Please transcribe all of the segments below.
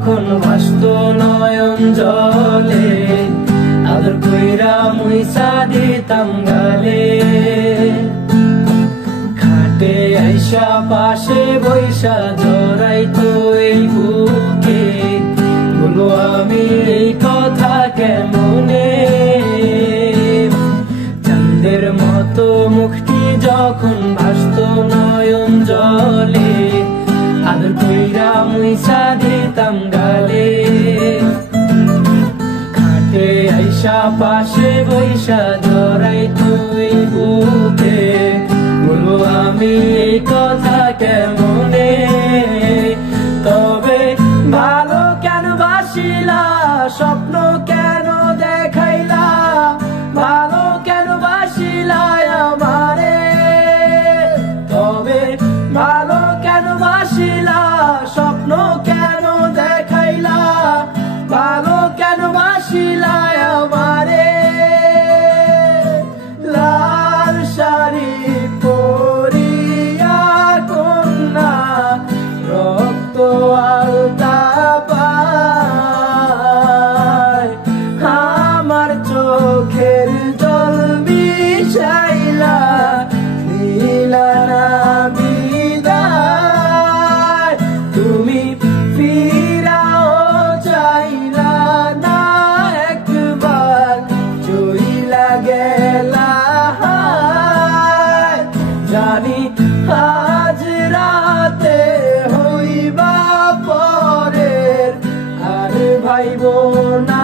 যখন ভাসত নয়ন জলে আদর কইরা মুইসা দিতাম গালে খাটে আইসা পাশে বৈশা জড়াইতো এই বুকে বলো আমি এই কথা কেমনে চাঁদের মতো মুখটি যখন ভাসত নয়ন জলে আদর কইরা মুইসা দিতাম গালে খাটে আইসা পাশে বৈশা জড়াইতো এই বুকে বলো আমি এই কথা কেমনে তবে ভালো কেন বাসিলা স্বপ্ন কেন দেখাইলা ভালো কেন বাসিলা আমারে তবে ভালো কেন বাসিলা স্বপ্ন কেন দেখাইলা ভালো কেন বাসিলা আমারে লাল শাড়ি পরিয়া কন্যা রক্ত আলতা পায় আমার চোখের জল মিশাইলা নীলা না বিদায় তুমি ফিরাও চাইলা না একবার চইলা গেলা জানি আজ রাতে হইবা পরের আর ভাইব না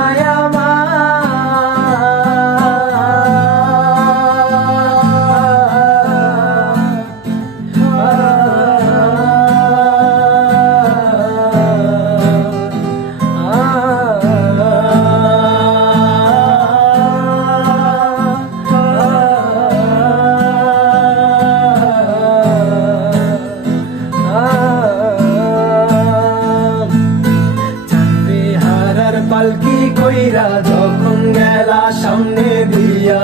পালকি কইরা যখন গেলা সামনে দিয়া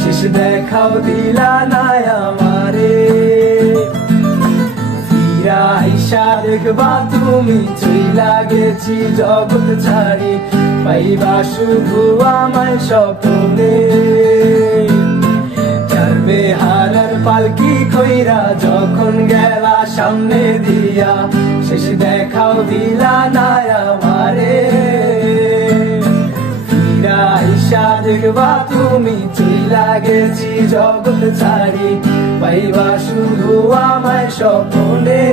শেষ দেখাও দিলা না আমারে ফিরা আইসা দেখবা তুমি চইলা গেছি জগৎ ছাড়ি পাইবা শুধু আমায় স্বপ্নে চারবে হারার পালকি কইরা যখন গেলা সামনে দিয়া শেষ দেখাও দিলা না আমারে আইসা দেখবা তুমি চইলা গেছি জগৎ ছাড়ি পাইবা শুধু আমায় স্বপ্নে